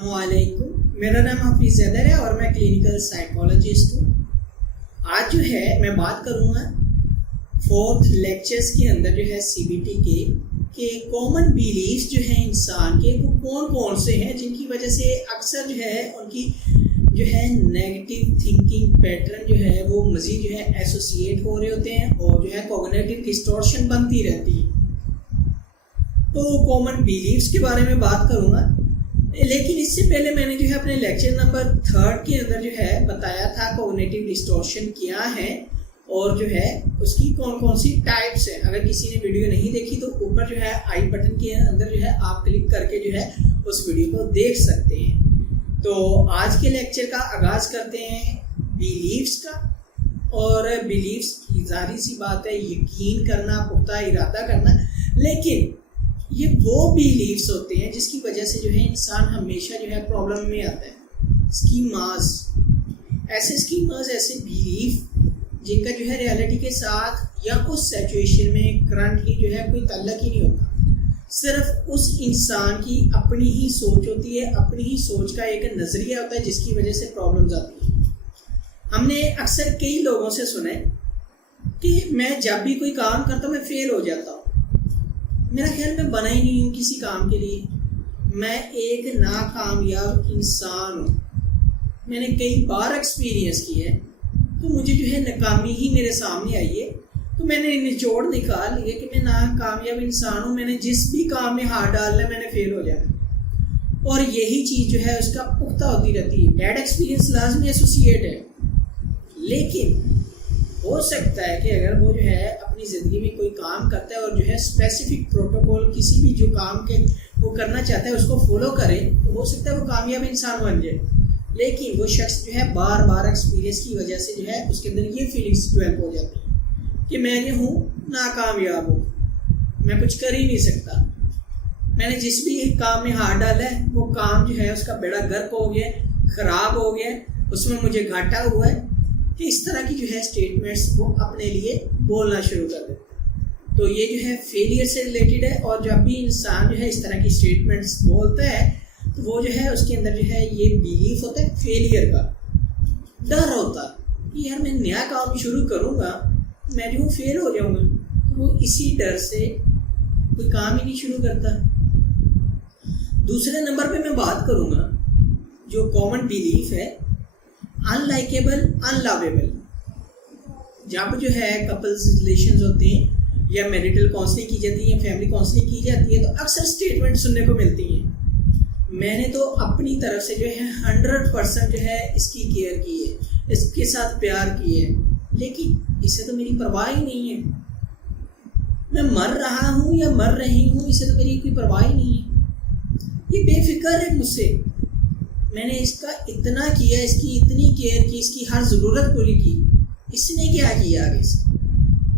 السلام علیکم، میرا نام حفیظ زیدر ہے اور میں کلینکل سائیکالوجسٹ ہوں۔ آج جو ہے میں بات کروں گا 4th لیکچرز کے اندر جو ہے CBT کے کہ کامن بیلیفز جو ہیں انسان کے وہ کون کون سے ہیں جن کی وجہ سے اکثر جو ہے ان کی جو ہے نیگیٹو تھنکنگ پیٹرن جو ہے وہ مزید جو ہے ایسوسیٹ ہو رہے ہوتے ہیں اور جو ہے کوگنیٹو ڈسٹورشن بنتی رہتی ہے۔ تو کامن بیلیفز کے بارے میں بات کروں گا، لیکن اس سے پہلے میں نے جو ہے اپنے لیکچر نمبر 3 کے اندر جو ہے بتایا تھا کوگنیٹو ڈسٹورشن کیا ہے اور جو ہے اس کی کون کون سی ٹائپس ہیں۔ اگر کسی نے ویڈیو نہیں دیکھی تو اوپر جو ہے آئی بٹن کے اندر جو ہے آپ کلک کر کے جو ہے اس ویڈیو کو دیکھ سکتے ہیں۔ تو آج کے لیکچر کا آغاز کرتے ہیں بیلیفز کا، اور بیلیفز کی ظاہری سی بات ہے یقین کرنا، پختہ ارادہ کرنا، لیکن یہ وہ بیلیفز ہوتے ہیں جس کی وجہ سے جو ہے انسان ہمیشہ جو ہے پرابلم میں آتا ہے۔ اسکیماز، ایسے بیلیف جن کا جو ہے ریالٹی کے ساتھ یا اس سچویشن میں کرنٹلی جو ہے کوئی تعلق ہی نہیں ہوتا، صرف اس انسان کی اپنی ہی سوچ ہوتی ہے، اپنی ہی سوچ کا ایک نظریہ ہوتا ہے جس کی وجہ سے پرابلمز آتی ہیں۔ ہم نے اکثر کئی لوگوں سے سنا ہے کہ میں جب بھی کوئی کام کرتا ہوں میں فیل ہو جاتا ہوں، میرا خیال میں بنا ہی نہیں ہوں کسی کام کے لیے، میں ایک ناکامیاب انسان ہوں۔ میں نے کئی بار ایکسپیرینس کیا ہے، تو مجھے جو ہے ناکامی ہی میرے سامنے آئی ہے تو میں نے نچوڑ نکال لیا کہ میں ناکامیاب انسان ہوں، میں نے جس بھی کام میں ہاتھ ڈالنا ہے میں نے فیل ہو جانا، اور یہی چیز جو ہے اس کا پختہ ہوتی رہتی ہے۔ بیڈ ایکسپیرینس لازمی ایسوسیٹ ہے، لیکن ہو سکتا ہے کہ اگر وہ جو ہے اپنی زندگی میں کوئی کام کرتا ہے اور جو ہے اسپیسیفک پروٹوکول کسی بھی جو کام کے وہ کرنا چاہتا ہے اس کو فالو کرے تو ہو سکتا ہے وہ کامیاب انسان بن جائے، لیکن وہ شخص جو ہے بار بار ایکسپیرینس کی وجہ سے جو ہے اس کے اندر یہ فیلنگس ڈیولپ ہو جاتی ہیں کہ میں یہ ہوں ناکامیاب ہوں، میں کچھ کر ہی نہیں سکتا، میں نے جس بھی کام میں ہاتھ ڈالا ہے وہ کام جو ہے اس کا بیڑا غرق ہو گیا، خراب ہو گیا، اس میں مجھے گھاٹا ہوا ہے، کہ اس طرح کی جو ہے اسٹیٹمنٹس وہ اپنے لیے بولنا شروع کر دیتے ہیں۔ تو یہ جو ہے فیلئر سے ریلیٹڈ ہے، اور جب بھی انسان جو ہے اس طرح کی اسٹیٹمنٹس بولتا ہے تو وہ جو ہے اس کے اندر جو ہے یہ بیلیف ہوتا ہے فیلئر کا، ڈر ہوتا ہے کہ یار میں نیا کام شروع کروں گا میں جو فیل ہو جاؤں گا، تو وہ اسی ڈر سے کوئی کام ہی نہیں شروع کرتا۔ دوسرے نمبر پہ میں بات کروں گا جو کامن بیلیف ہے ان لائکیبل، ان لویبل۔ جب جو ہے کپلز ریلیشنز ہوتے ہیں یا میریٹل کاؤنسلنگ کی جاتی ہے یا فیملی کاؤنسلنگ کی جاتی ہے تو اکثر اسٹیٹمنٹ سننے کو ملتی ہیں، میں نے تو اپنی طرف سے جو ہے 100% جو ہے اس کی کیئر کی ہے، اس کے ساتھ پیار کی ہے، لیکن اسے تو میری پرواہ ہی نہیں ہے، میں مر رہا ہوں یا مر رہی ہوں اسے تو میری کوئی پرواہ ہی نہیں ہے، یہ بے فکر ہے مجھ سے، میں نے اس کا اتنا کیا، اس کی اتنی کیئر کی، اس کی ہر ضرورت پوری کی، اس نے کیا کیا آگے سے؟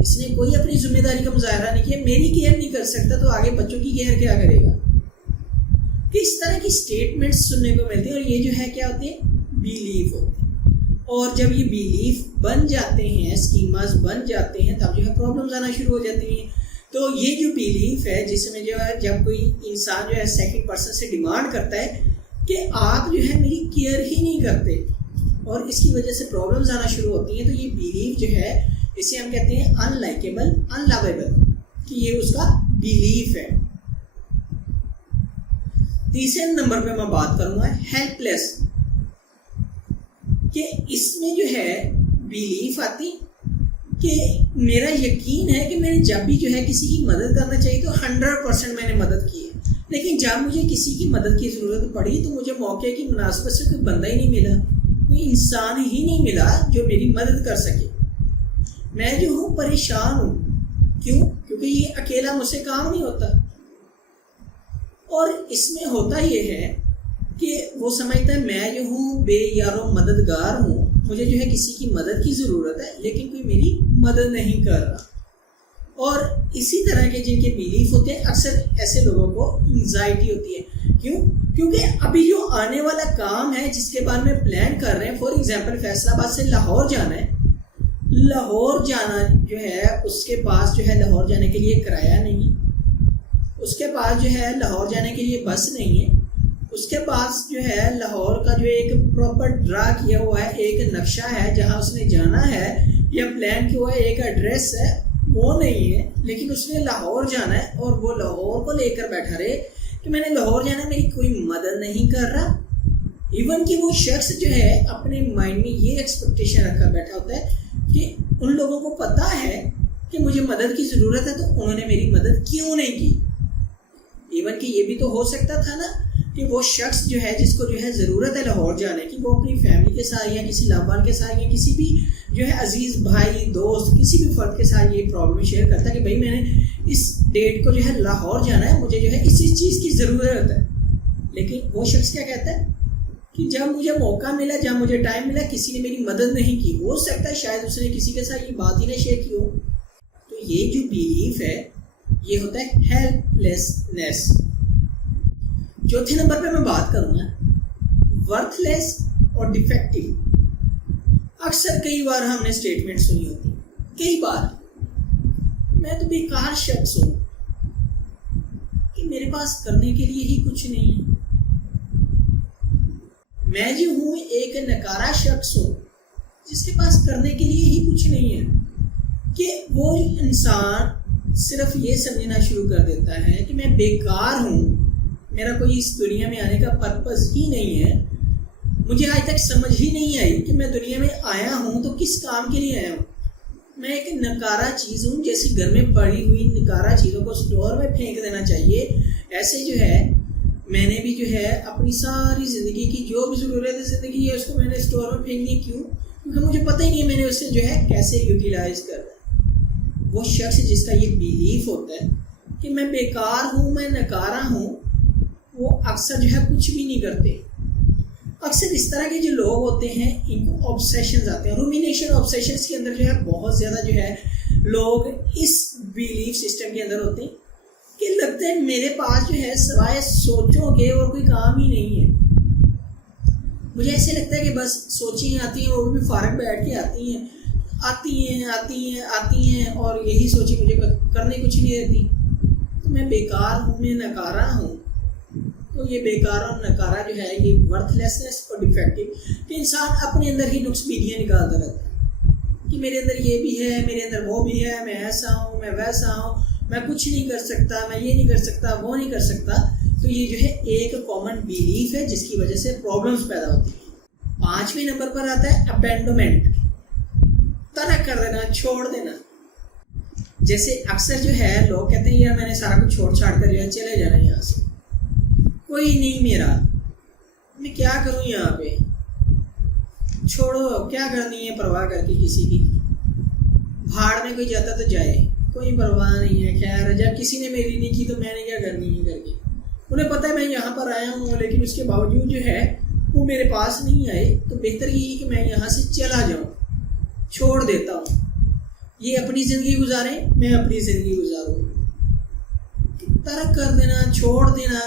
اس نے کوئی اپنی ذمہ داری کا مظاہرہ نہیں کیا، میری کیئر نہیں کر سکتا تو آگے بچوں کی کیئر کیا کرے گا؟ کہ اس طرح کی سٹیٹمنٹس سننے کو ملتی ہیں، اور یہ جو ہے کیا ہوتے ہیں بیلیف ہوتے ہیں، اور جب یہ بیلیف بن جاتے ہیں، اسکیماز بن جاتے ہیں، تب جو ہے پرابلمز آنا شروع ہو جاتی ہیں۔ تو یہ جو بیلیف ہے جس میں جو ہے جب کوئی انسان جو ہے سیکنڈ پرسن سے ڈیمانڈ کرتا ہے کہ آپ جو ہے میری کیئر ہی نہیں کرتے اور اس کی وجہ سے پرابلمز آنا شروع ہوتی ہیں، تو یہ بیلیف جو ہے اسے ہم کہتے ہیں ان لائکیبل، ان لویبل، کہ یہ اس کا بیلیف ہے۔ تیسرے نمبر پہ میں بات کروں گا ہیلپ لیس، کہ اس میں جو ہے بیلیف آتی کہ میرا یقین ہے کہ میں نے جب بھی جو ہے کسی کی مدد کرنا چاہیے تو 100% میں نے مدد کی ہے، لیکن جب مجھے کسی کی مدد کی ضرورت پڑی تو مجھے موقع کی مناسبت سے کوئی بندہ ہی نہیں ملا، کوئی انسان ہی نہیں ملا جو میری مدد کر سکے، میں جو ہوں پریشان ہوں، کیوں؟ کیونکہ یہ اکیلا مجھ سے کام نہیں ہوتا، اور اس میں ہوتا یہ ہے کہ وہ سمجھتا ہے میں جو ہوں بے یارو مددگار ہوں، مجھے جو ہے کسی کی مدد کی ضرورت ہے لیکن کوئی میری مدد نہیں کر رہا، اور اسی طرح کے جن کے بیلیف ہوتے ہیں اکثر ایسے لوگوں کو انزائٹی ہوتی ہے، کیوں؟ کیونکہ ابھی جو آنے والا کام ہے جس کے بارے میں پلان کر رہے ہیں، فار ایگزامپل فیصل آباد سے لاہور جانا ہے، لاہور جانا جو ہے اس کے پاس جو ہے لاہور جانے کے لیے کرایہ نہیں، اس کے پاس جو ہے لاہور جانے کے لیے بس نہیں ہے، اس کے پاس جو ہے لاہور کا جو ایک پراپر ڈرا کیا ہوا ہے ایک نقشہ ہے جہاں اس نے جانا ہے یا پلان کیا ہوا ہے ایک ایڈریس ہے وہ نہیں ہے, لیکن اس نے لاہور جانا ہے اور وہ لاہور کو لے کر بیٹھا رہے کہ میں نے لاہور جانا ہے, میری کوئی مدد نہیں کر رہا. ایون کہ وہ شخص جو ہے اپنے مائنڈ میں یہ ایکسپیکٹیشن رکھ کر بیٹھا ہوتا ہے کہ ان لوگوں کو پتہ ہے کہ مجھے مدد کی ضرورت ہے تو انہوں نے میری مدد کیوں نہیں کی. ایون کہ یہ بھی تو ہو سکتا تھا نا کہ وہ شخص جو ہے جس کو جو ہے ضرورت ہے لاہور جانے کی, وہ اپنی فیملی کے ساتھ یا کسی لابان کے ساتھ یا کسی بھی جو ہے عزیز بھائی دوست کسی بھی فرد کے ساتھ یہ پرابلم شیئر کرتا ہے کہ بھائی میں نے اس ڈیٹ کو جو ہے لاہور جانا ہے, مجھے جو ہے اسی چیز کی ضرورت ہے. لیکن وہ شخص کیا کہتا ہے کہ جب مجھے موقع ملا, جب مجھے ٹائم ملا, کسی نے میری مدد نہیں کی. ہو سکتا ہے شاید اس نے کسی کے ساتھ یہ بات ہی نہ شیئر کی ہو. تو یہ جو بیلیف ہے یہ ہوتا ہے ہیلپ لیسنیس. چوتھے نمبر پہ میں بات کروں گا ورتھ لیس اور ڈیفیکٹیو. اکثر کئی بار ہم نے اسٹیٹمنٹ سنی ہوتی, کئی بار میں تو بیکار شخص ہوں کہ میرے پاس کرنے کے لیے ہی کچھ نہیں ہے. میں جو ہوں ایک نکارا شخص ہوں جس کے پاس کرنے کے لیے ہی کچھ نہیں ہے. کہ وہ انسان صرف یہ سمجھنا شروع کر دیتا ہے کہ میں بیکار ہوں, میرا کوئی اس دنیا میں آنے کا پرپز ہی نہیں ہے, مجھے آج تک سمجھ ہی نہیں آئی کہ میں دنیا میں آیا ہوں تو کس کام کے لیے آیا ہوں. میں ایک نکارا چیز ہوں, جیسی گھر میں پڑی ہوئی نکارا چیزوں کو اسٹور میں پھینک دینا چاہیے, ایسے جو ہے میں نے بھی جو ہے اپنی ساری زندگی کی جو بھی ضرورت ہے زندگی ہے اس کو میں نے اسٹور میں پھینک دی. کیوں؟ کیونکہ مجھے پتہ ہی نہیں ہے میں نے اسے جو ہے کیسے یوٹیلائز کرنا ہے. وہ شخص جس کا یہ بیلیف ہوتا ہے کہ میں بیکار ہوں, میں نکارا ہوں, وہ اکثر جو ہے کچھ بھی نہیں کرتے. اکثر اس طرح کے جو لوگ ہوتے ہیں ان کو آبسیشنز آتے ہیں. رومینیشن آبسیشنز کے اندر جو ہے بہت زیادہ جو ہے لوگ اس بیلیف سسٹم کے اندر ہوتے ہیں کہ لگتا ہے میرے پاس جو ہے سوائے سوچوں کے اور کوئی کام ہی نہیں ہے. مجھے ایسے لگتا ہے کہ بس سوچیں آتی ہیں, وہ بھی فارغ بیٹھ کے آتی ہیں اور یہی سوچیں مجھے کرنے کچھ نہیں دیتی. تو میں بیکار ہوں, میں نکارا ہوں. تو یہ بیکار اور نکارا جو ہے یہ ورتھ لیسنس اور ڈیفیکٹو کہ انسان اپنے اندر ہی نقص بیدیاں نکالتا رہتا ہے کہ میرے اندر یہ بھی ہے, میرے اندر وہ بھی ہے, میں ایسا ہوں, میں ویسا ہوں, میں کچھ نہیں کر سکتا, میں یہ نہیں کر سکتا, وہ نہیں کر سکتا. تو یہ جو ہے ایک کامن بیلیف ہے جس کی وجہ سے پرابلمس پیدا ہوتی ہیں. 5ویں نمبر پر آتا ہے ابینڈومنٹ, ترک کر دینا, چھوڑ دینا. جیسے اکثر جو ہے لوگ کہتے ہیں یار میں نے سارا کچھ چھوڑ چھاڑ کر چلے جانا یہاں سے, کوئی نہیں میرا, میں کیا کروں یہاں پہ, چھوڑو, کیا کرنی ہے پرواہ کر کے کسی کی, بھاڑ میں کوئی جاتا تو جائے, کوئی پرواہ نہیں ہے. خیر جب کسی نے میری نہیں کی تو میں نے کیا کرنی ہے کر کے. انہیں پتہ ہے میں یہاں پر آیا ہوں لیکن اس کے باوجود جو ہے وہ میرے پاس نہیں آئے, تو بہتر یہی کہ میں یہاں سے چلا جاؤں, چھوڑ دیتا ہوں. یہ اپنی زندگی گزاریں, میں اپنی زندگی گزاروں. ترک کر دینا, چھوڑ دینا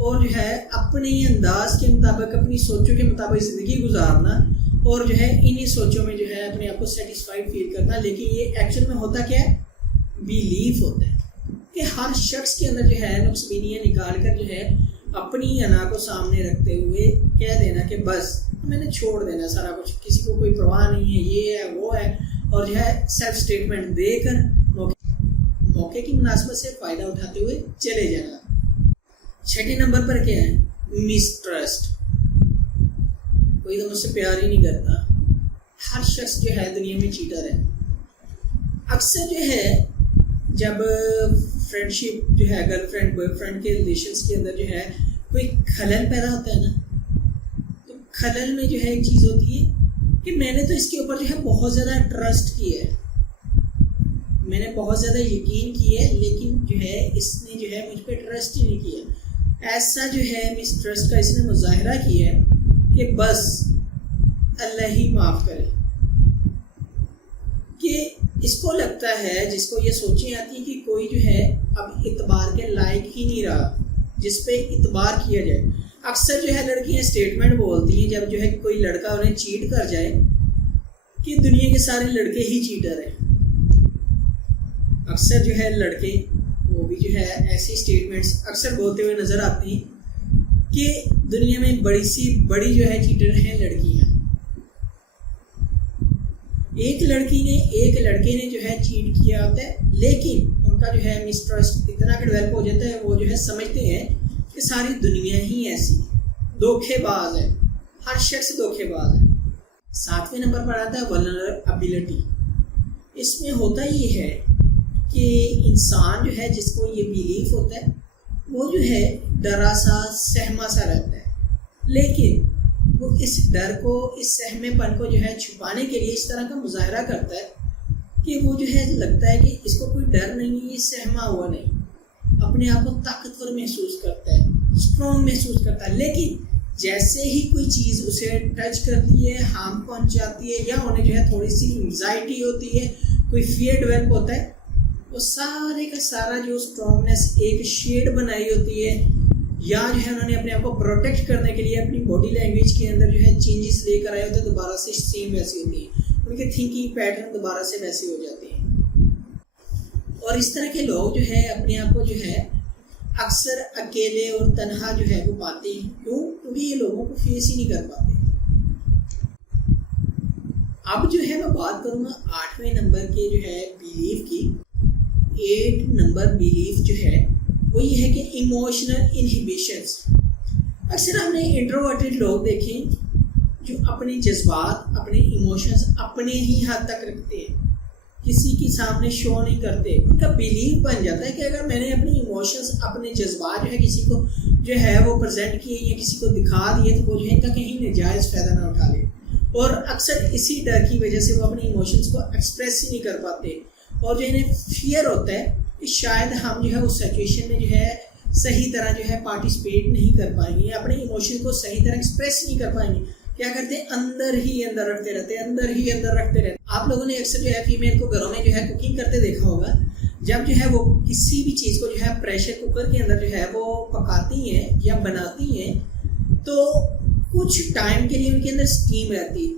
اور جو ہے اپنے انداز کے مطابق اپنی سوچوں کے مطابق زندگی گزارنا اور جو ہے انہی سوچوں میں جو ہے اپنے آپ کو سیٹسفائیڈ فیل کرنا. لیکن یہ ایکچوئل میں ہوتا کیا ہے, بیلیف ہوتا ہے کہ ہر شخص کے اندر جو ہے نقص بینیاں نکال کر جو ہے اپنی انا کو سامنے رکھتے ہوئے کہہ دینا کہ بس میں نے چھوڑ دینا سارا کچھ, کسی کو کوئی پرواہ نہیں ہے, یہ ہے وہ ہے, اور جو ہے سیلف اسٹیٹمنٹ دے کر موقع کی مناسبت سے فائدہ اٹھاتے ہوئے چلے جانا. 6 نمبر پر کیا ہے, مسٹرسٹ. کوئی تو مجھ سے پیار ہی نہیں کرتا. ہر شخص جو ہے دنیا میں چیٹر ہے. اکثر جو ہے جب فرینڈ شپ جو ہے گرل فرینڈ بوائے فرینڈ کے ریلیشنس کے اندر جو ہے کوئی خلل پیدا ہوتا ہے نا, تو خلل میں جو ہے ایک چیز ہوتی ہے کہ میں نے تو اس کے اوپر جو ہے بہت زیادہ ٹرسٹ کیا ہے, میں نے بہت زیادہ یقین کیا ہے, لیکن جو ہے اس نے جو ہے مجھ پہ ٹرسٹ ہی نہیں کیا. ایسا جو ہے مس ٹرسٹ کا اس نے مظاہرہ کیا ہے کہ بس اللہ ہی معاف کرے. کہ اس کو لگتا ہے, جس کو یہ سوچیں آتی ہیں کہ کوئی جو ہے اب اعتبار کے لائق ہی نہیں رہا جس پہ اعتبار کیا جائے. اکثر جو ہے لڑکیاں اسٹیٹمنٹ بولتی ہیں جب جو ہے کوئی لڑکا انہیں چیٹ کر جائے کہ دنیا کے سارے لڑکے ہی چیٹر ہیں. اکثر جو ہے لڑکے وہ بھی جو ہے ایسی اسٹیٹمنٹس اکثر بولتے ہوئے نظر آتے ہیں کہ دنیا میں بڑی سی بڑی جو ہے چیٹر ہیں لڑکیاں. ایک لڑکی نے ایک لڑکے نے جو ہے چیٹ کیا ہوتا ہے، لیکن ان کا جو ہے مسٹرسٹ اتنا کہ ڈیولپ ہو جاتا ہے، وہ جو ہے سمجھتے ہیں کہ ساری دنیا ہی ایسی دھوکے باز ہے، ہر شخص دھوکے باز ہے. 7ویں نمبر پر آتا ہے ولنربلٹی. اس میں ہوتا یہ ہے کہ انسان جو ہے جس کو یہ بیلیف ہوتا ہے وہ جو ہے ڈرا سا سہما سا رہتا ہے، لیکن وہ اس ڈر کو، اس سہمے پن کو جو ہے چھپانے کے لیے اس طرح کا مظاہرہ کرتا ہے کہ وہ جو ہے لگتا ہے کہ اس کو کوئی ڈر نہیں، یہ سہما ہوا نہیں، اپنے آپ کو طاقتور محسوس کرتا ہے، اسٹرانگ محسوس کرتا ہے. لیکن جیسے ہی کوئی چیز اسے ٹچ کرتی ہے، ہارم پہنچاتی ہے، یا انہیں جو ہے تھوڑی سی انگزائٹی ہوتی ہے، کوئی فیئر ڈیولپ ہوتا ہے، وہ سارے کا سارا جو اسٹرانگنیس ایک شیڈ بنائی ہوتی ہے، یا جو ہے انہوں نے اپنے آپ کو پروٹیکٹ کرنے کے لیے اپنی باڈی لینگویج کے اندر جو ہے چینجز لے کر آئے ہوتے ہیں، دوبارہ سے سیم ویسی ہوتی ہیں، ان کے تھنکنگ پیٹرن دوبارہ سے ویسے ہو جاتے ہیں. اور اس طرح کے لوگ جو ہے اپنے آپ کو جو ہے اکثر اکیلے اور تنہا جو ہے وہ پاتے ہیں. کیوں؟ کیونکہ یہ لوگوں کو فیس ہی نہیں کر پاتے. اب جو ہے میں بات کروں گا 8ویں نمبر کے جو ہے بیلیف کی. 8 نمبر بیلیف جو ہے وہ یہ ہے کہ ایموشنل انہیبیشنز. اکثر ہم نے انٹروورٹڈ لوگ دیکھیں جو اپنے جذبات، اپنے ایموشنز اپنے ہی حد تک رکھتے ہیں، کسی کے سامنے شو نہیں کرتے. ان کا بیلیف بن جاتا ہے کہ اگر میں نے اپنی ایموشنز، اپنے جذبات جو ہے کسی کو جو ہے وہ پریزنٹ کیے یا کسی کو دکھا دیے تو وہ جو ہے ان کا کہیں ناجائز فائدہ نہ اٹھا لے. اور اکثر اسی ڈر کی وجہ سے وہ اپنی ایموشنز کو ایکسپریس ہی نہیں کر پاتے، اور جو انہیں فیئر ہوتا ہے کہ شاید ہم جو ہے اس سچویشن میں جو ہے صحیح طرح جو ہے پارٹیسپیٹ نہیں کر پائیں گے، اپنے ایموشن کو صحیح طرح ایکسپریس نہیں کر پائیں گے. کیا کرتے ہیں؟ اندر ہی اندر رکھتے رہتے، اندر ہی اندر رکھتے رہتے. آپ لوگوں نے اکثر جو ہے فیمیل کو گھروں میں جو ہے کوکنگ کرتے دیکھا ہوگا. جب جو ہے وہ کسی بھی چیز کو جو ہے پریشر کوکر کے اندر جو ہے وہ پکاتی ہیں یا بناتی ہیں تو کچھ ٹائم کے لیے ان کے اندر اسٹیم رہتی ہے،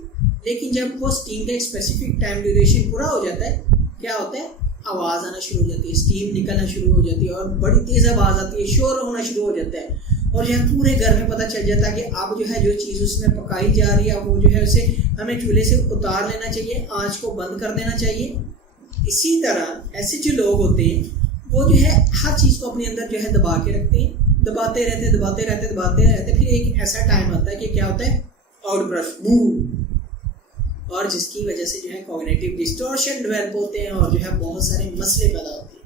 لیکن جب وہ اسٹیم کا ایک اسپیسیفک ٹائم ڈیوریشن پورا ہو جاتا ہے، کیا ہوتا ہے؟ آواز آنا شروع ہو جاتی ہے، اسٹیم نکلنا شروع ہو جاتی ہے، اور بڑی تیز آواز آتی ہے، شور ہونا شروع ہو جاتا ہے، اور جو ہے پورے گھر میں پتہ چل جاتا ہے کہ اب جو ہے جو چیز اس میں پکائی جا رہی ہے وہ جو ہے اسے ہمیں چولہے سے اتار لینا چاہیے، آنچ کو بند کر دینا چاہیے. اسی طرح ایسے جو لوگ ہوتے ہیں وہ جو ہے ہر چیز کو اپنے اندر جو ہے دبا کے رکھتے ہیں، دباتے رہتے، پھر ایک ایسا ٹائم آتا ہے کہ کیا ہوتا ہے؟ آؤٹ برسٹ، اور جس کی وجہ سے جو ہے کوگنیٹو ڈسٹورشن ڈیولپ ہوتے ہیں اور جو ہے بہت سارے مسئلے پیدا ہوتے ہیں.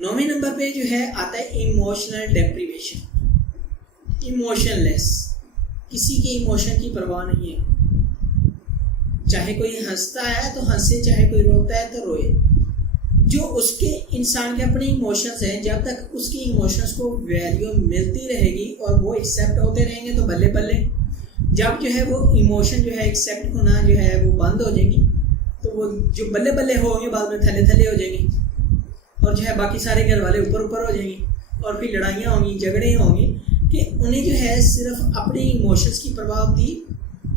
9ویں نمبر پہ جو ہے آتا ہے ایموشنل ڈیپریویشن. ایموشن لیس، کسی کے ایموشن کی پرواہ نہیں ہے، چاہے کوئی ہنستا ہے تو ہنسے، چاہے کوئی روتا ہے تو روئے. جو اس کے انسان کے اپنے ایموشنز ہیں، جب تک اس کی ایموشنز کو ویلیو ملتی رہے گی اور وہ ایکسیپٹ ہوتے رہیں گے تو بلے بلے. جب جو ہے وہ ایموشن جو ہے ایکسیپٹ ہونا جو ہے وہ بند ہو جائیں گی تو وہ جو بلے بلے ہوں گے بعد میں تھلے تھلے ہو جائیں گے، اور جو ہے باقی سارے گھر والے اوپر اوپر ہو جائیں گے، اور پھر لڑائیاں ہوں گی، جھگڑے ہوں گے، کہ انہیں جو ہے صرف اپنے ایموشنز کی پرواہ ہوتی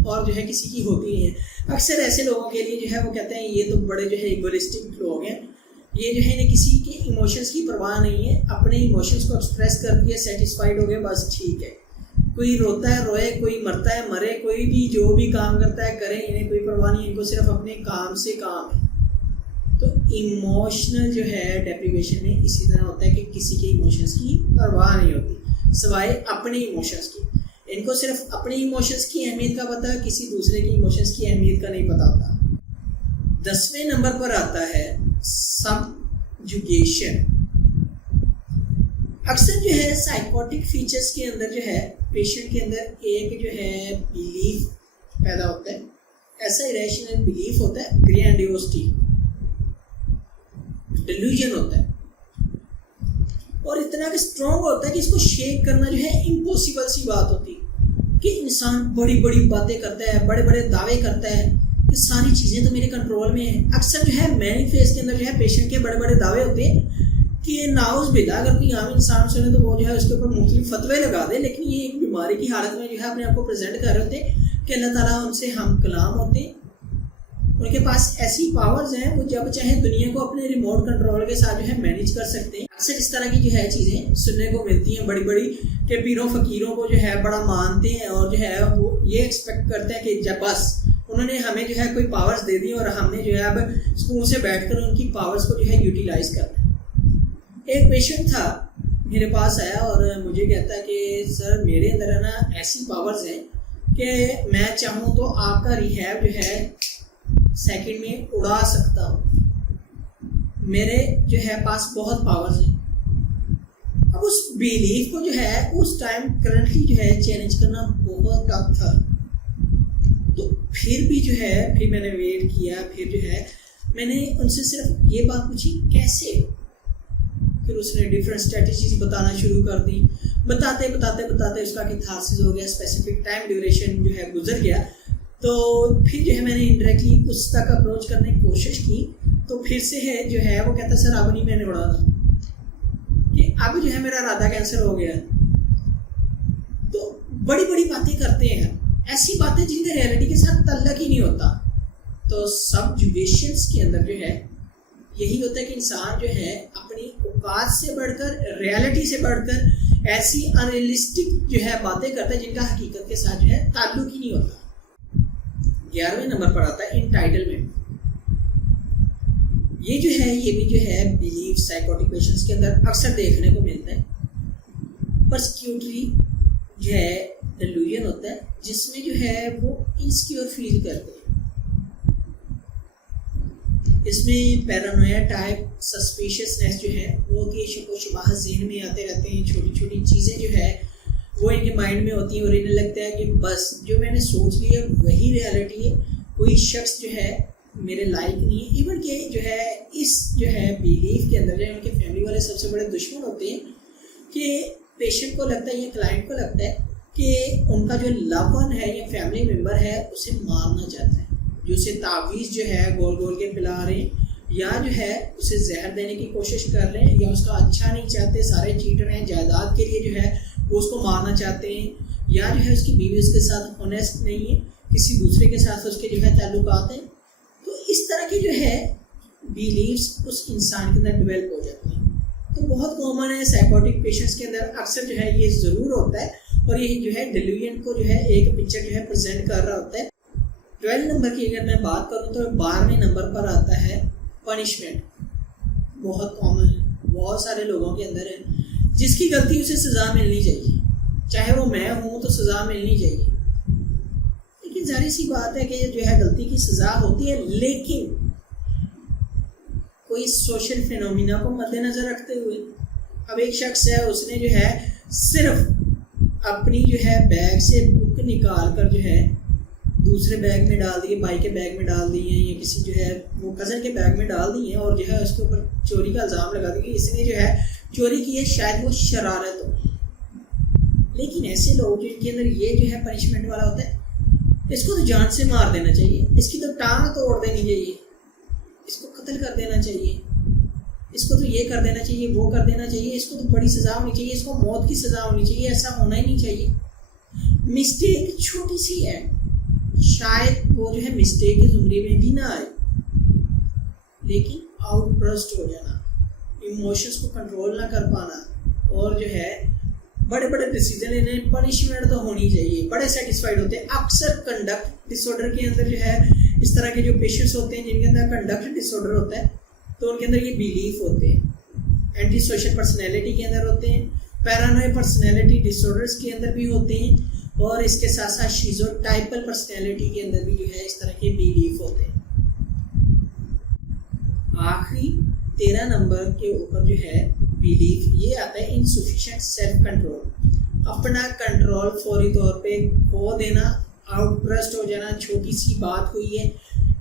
اور جو ہے کسی کی ہوتی نہیں ہے. اکثر ایسے لوگوں کے لیے جو ہے وہ کہتے ہیں یہ تو بڑے جو ہے ایگوئسٹک لوگ ہیں، یہ جو ہے انہیں کسی کے ایموشنز کی پرواہ نہیں ہے، اپنے ایموشنز کو ایکسپریس کر دیا، سیٹسفائیڈ ہو گئے، بس ٹھیک ہے. کوئی روتا ہے روئے، کوئی مرتا ہے مرے، کوئی بھی جو بھی کام کرتا ہے کرے، انہیں کوئی پرواہ نہیں، ان کو صرف اپنے کام سے کام ہے. تو ایموشنل جو ہے ڈیپریویشن میں اسی طرح ہوتا ہے کہ کسی کے ایموشنز کی پرواہ نہیں ہوتی سوائے اپنے ایموشنز کی. ان کو صرف اپنے ایموشنز کی اہمیت کا پتہ ہے، کسی دوسرے کی ایموشنز کی اہمیت کا نہیں پتہ ہوتا. 10ویں نمبر پر آتا ہے سبجوگیشن. اکثر جو ہے سائیکوٹک فیچرز کے اندر جو ہے پیشنٹ کے اندر ایک جو ہے بیلیف پیدا ہوتا ہے، ایسا ایریشنل بیلیف ہوتا ہے، گرینڈیوسٹی، ڈیلوژن ہوتا ہے، اور اتنا کہ اسٹرانگ ہوتا ہے کہ اس کو شیک کرنا جو ہے امپاسبل سی بات ہوتی ہے. کہ انسان بڑی بڑی باتیں کرتا ہے، بڑے بڑے دعوے کرتا ہے کہ ساری چیزیں تو میرے کنٹرول میں ہیں. اکثر جو ہے مینی فیس کے اندر جو ہے پیشنٹ کے بڑے بڑے دعوے ہوتے ہیں کہ ناؤز باللہ اگر کوئی عام انسان سنے تو وہ جو ہے اس کے اوپر مختلف فتوے لگا دے، لیکن یہ ایک بیماری کی حالت میں جو ہے اپنے آپ کو پریزنٹ کر رہے ہوتے ہیں کہ اللہ تعالیٰ ان سے ہم کلام ہوتے ہیں، ان کے پاس ایسی پاورز ہیں وہ جب چاہے دنیا کو اپنے ریموٹ کنٹرول کے ساتھ جو ہے مینیج کر سکتے ہیں. اکثر اس طرح کی جو ہے چیزیں سننے کو ملتی ہیں بڑی بڑی کہ پیروں فقیروں کو جو ہے بڑا مانتے ہیں اور جو ہے وہ یہ ایکسپیکٹ کرتے ہیں کہ جب بس انہوں نے ہمیں جو ہے کوئی پاورز دے دی اور ہم نے جو ہے اب سکون سے بیٹھ کر ان کی پاورز کو جو ہے یوٹیلائز کرنا ہے. ایک پیشنٹ تھا میرے پاس آیا اور مجھے کہتا ہے کہ سر میرے اندر ہے نا ایسی پاورز ہیں کہ میں چاہوں تو آپ کا ریہیب جو ہے سیکنڈ میں اڑا سکتا ہوں, میرے جو ہے پاس بہت پاورز ہیں. اب اس بیلیف کو جو ہے اس ٹائم کرنٹلی جو ہے چیلنج کرنا بہت ٹف تھا. تو پھر بھی جو ہے پھر میں نے ویٹ کیا, پھر جو ہے میں نے ان سے صرف یہ بات پوچھی کیسے. پھر اس نے ڈفرینٹ اسٹریٹجیز بتانا شروع کر دی. بتاتے اس کا کیتھارسس ہو گیا, اسپیسیفک ٹائم ڈیوریشن جو ہے گزر گیا. تو پھر جو ہے میں نے انڈائریکٹلی اس تک اپروچ کرنے کی کوشش کی. تو پھر سے ہے جو ہے وہ کہتا سر اب نہیں میں نے اڑانا, کہ اب جو ہے میرا رادھا کینسر ہو گیا. تو بڑی بڑی باتیں کرتے ہیں, ایسی باتیں جن کا ریئلٹی کے ساتھ تعلق ہی نہیں ہوتا. تو سبجوگیشنس کے اندر جو ہے یہی ہوتا ہے کہ انسان جو ہے اپنی اوقات سے بڑھ کر, ریالٹی سے بڑھ کر ایسی انریلسٹک جو ہے باتیں کرتا ہے جن کا حقیقت کے ساتھ جو ہے تعلق ہی نہیں ہوتا. 11ویں نمبر پر آتا ہے انٹائٹلمنٹ. یہ جو ہے یہ بھی جو ہے بیلیف سائیکوٹک پیشنٹس کے اندر اکثر دیکھنے کو ملتا ہے. پرسیکیوٹری جو ہے ڈیلوژن ہوتا ہے جس میں جو ہے وہ انسیکیور فیل کرتے ہیں. اس میں پیرانویا ٹائپ سسپیشسنیس جو ہے وہ ہوتی ہے, شک و شبہات ذہن میں آتے رہتے ہیں, چھوٹی چھوٹی چیزیں جو ہے وہ ان کے مائنڈ میں ہوتی ہیں اور انہیں لگتا ہے کہ بس جو میں نے سوچ لیا وہی ریالٹی ہے, کوئی شخص جو ہے میرے لائق نہیں ہے. ایون کہ جو ہے اس جو ہے بیلیف کے اندر جو ہے ان کے فیملی والے سب سے بڑے دشمن ہوتے ہیں کہ پیشنٹ کو لگتا ہے یا کلائنٹ کو لگتا ہے کہ ان کا جو لو ون ہے یا فیملی ممبر ہے اسے مارنا چاہتا ہے, جو اسے تعویذ جو ہے گول گول کے پلا رہے ہیں یا جو ہے اسے زہر دینے کی کوشش کر رہے ہیں یا اس کا اچھا نہیں چاہتے, سارے چیٹر ہیں, جائیداد کے لیے جو ہے وہ اس کو مارنا چاہتے ہیں, یا جو ہے اس کی بیوی اس کے ساتھ آنیسٹ نہیں ہے, کسی دوسرے کے ساتھ اس کے جو ہے تعلقات ہیں. تو اس طرح کی جو ہے بیلیفس اس انسان کے اندر ڈیولپ ہو جاتی ہیں. تو بہت کامن ہے سائیکوٹک پیشنٹس کے اندر اکثر جو ہے یہ ضرور ہوتا ہے اور یہ جو ہے ڈیلیوژن کو جو ہے ایک پکچر جو ہے پریزنٹ کر رہا ہوتا ہے. 12 نمبر کی اگر میں بات کروں تو 12ویں نمبر پر آتا ہے پنشمنٹ. بہت کامن ہے, بہت سارے لوگوں کے اندر ہے جس کی غلطی اسے سزا ملنی چاہیے, چاہے وہ میں ہوں تو سزا ملنی چاہیے. لیکن ظاہر سی بات ہے کہ جو ہے غلطی کی سزا ہوتی ہے, لیکن کوئی سوشل فینومینا کو مد نظر رکھتے ہوئے. اب ایک شخص ہے اس نے جو ہے صرف اپنی جو ہے بیگ سے بک نکال کر جو ہے دوسرے بیگ میں ڈال دیے, بھائی کے بیگ میں ڈال دی ہیں یا کسی جو ہے وہ کزن کے بیگ میں ڈال دی ہیں اور جو ہے اس کے اوپر چوری کا الزام لگا دیا کہ اس نے جو ہے چوری کی ہے, شاید وہ شرارت ہو. لیکن ایسے لوگ جن کے اندر یہ جو ہے پنشمنٹ والا ہوتا ہے, اس کو تو جان سے مار دینا چاہیے, اس کی تو ٹانگ توڑ دینی چاہیے, اس کو قتل کر دینا چاہیے, اس کو تو یہ کر دینا چاہیے, وہ کر دینا چاہیے, اس کو تو بڑی سزا ہونی چاہیے, اس کو موت کی سزا ہونی چاہیے. ایسا ہونا ہی نہیں چاہیے. مسٹیک چھوٹی سی ہے, شاید وہ جو ہے مسٹیک کے زمرے میں بھی نہ آئے, لیکن آؤٹ برسٹ ہو جانا, ایموشنس کو کنٹرول نہ کر پانا اور جو ہے بڑے بڑے ڈیسیجن لینے, پنشمنٹ تو ہونی چاہیے. بڑے سیٹسفائڈ ہوتے ہیں. اکثر کنڈکٹ ڈس آرڈر کے اندر جو ہے اس طرح کے جو پیشنٹس ہوتے ہیں جن کے اندر کنڈکٹ ڈس آرڈر ہوتا ہے تو ان کے اندر یہ بیلیف ہوتے ہیں. اینٹی سوشل پرسنالٹی کے اندر ہوتے ہیں, پیرانوئے پرسنالٹی ڈس آرڈرس کے اندر بھی ہوتے ہیں, اور اس کے ساتھ ساتھ شیزو ٹائپل پرسنالٹی کے اندر بھی جو ہے اس طرح کے بیلیف ہوتے ہیں. آخری 13 نمبر کے اوپر جو ہے بیلیف یہ آتا ہے انسفیشینٹ سیلف کنٹرول. اپنا کنٹرول فوری طور پہ کھو دینا, آؤٹ برسٹ ہو جانا. چھوٹی سی بات ہوئی ہے,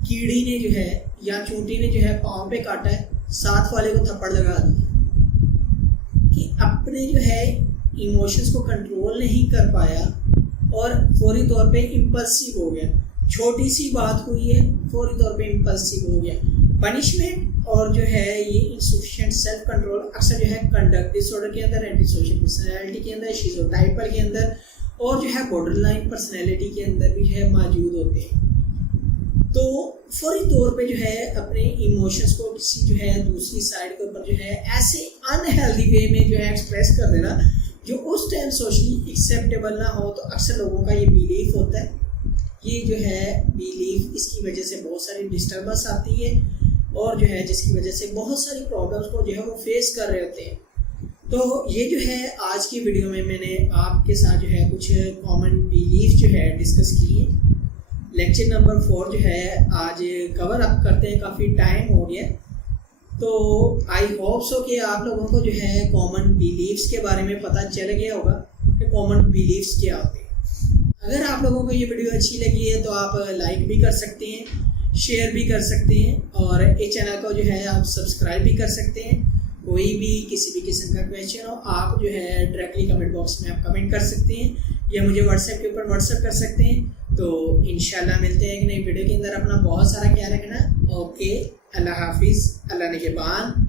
کیڑی نے جو ہے یا چونٹی نے جو ہے پاؤں پہ کاٹا ہے, ساتھ والے کو تھپڑ لگا دیا کہ اپنے جو ہے ایموشنس کو کنٹرول نہیں کر پایا اور فوری طور پہ امپلسیو ہو گیا. چھوٹی سی بات ہوئی ہے, فوری طور پہ امپلسیو ہو گیا. پنشمنٹ اور جو ہے یہ انسفیشینٹ سیلف کنٹرول اکثر جو ہے کنڈکٹ ڈس آرڈر کے اندر, اینٹی سوشل پرسنالٹی کے اندر, شیزو ٹائپل کے اندر اور جو ہے بارڈر لائن پرسنالٹی کے اندر بھی جو ہے موجود ہوتے ہیں. تو فوری طور پہ جو ہے اپنے ایموشنس کو کسی جو ہے دوسری سائڈ کے اوپر جو ہے ایسے انہیلدی وے میں جو ہے ایکسپریس کر دینا جو اس ٹائم سوشلی ایکسیپٹیبل نہ ہو. تو اکثر لوگوں کا یہ بیلیف ہوتا ہے. یہ جو ہے بیلیف اس کی وجہ سے بہت ساری ڈسٹربنس آتی ہے اور جو ہے جس کی وجہ سے بہت ساری پرابلمس کو جو ہے وہ فیس کر رہے ہوتے ہیں. تو یہ جو ہے آج کی ویڈیو میں نے آپ کے ساتھ جو ہے کچھ کامن بیلیف جو ہے ڈسکس کی ہے. لیکچر نمبر 4 جو ہے آج کور اپ کرتے ہیں, کافی ٹائم ہو گیا. تو آئی ہوپ سو کہ آپ لوگوں کو جو ہے کامن بیلیفس کے بارے میں پتہ چل گیا ہوگا کہ کامن بیلیفس کیا ہوتے ہیں. اگر آپ لوگوں کو یہ ویڈیو اچھی لگی ہے تو آپ لائک بھی کر سکتے ہیں, شیئر بھی کر سکتے ہیں اور اس چینل کو جو ہے آپ سبسکرائب بھی کر سکتے ہیں. کوئی بھی کسی بھی قسم کا کویشچن ہو آپ جو ہے ڈائریکٹلی کمنٹ باکس میں آپ کمنٹ کر سکتے ہیں یا مجھے واٹس ایپ کے اوپر واٹس ایپ کر سکتے ہیں. تو انشاءاللہ ملتے ہیں ایک نئی ویڈیو کے اندر. اپنا بہت سارا خیال رکھنا. اوکے, اللہ حافظ, اللہ نگہبان.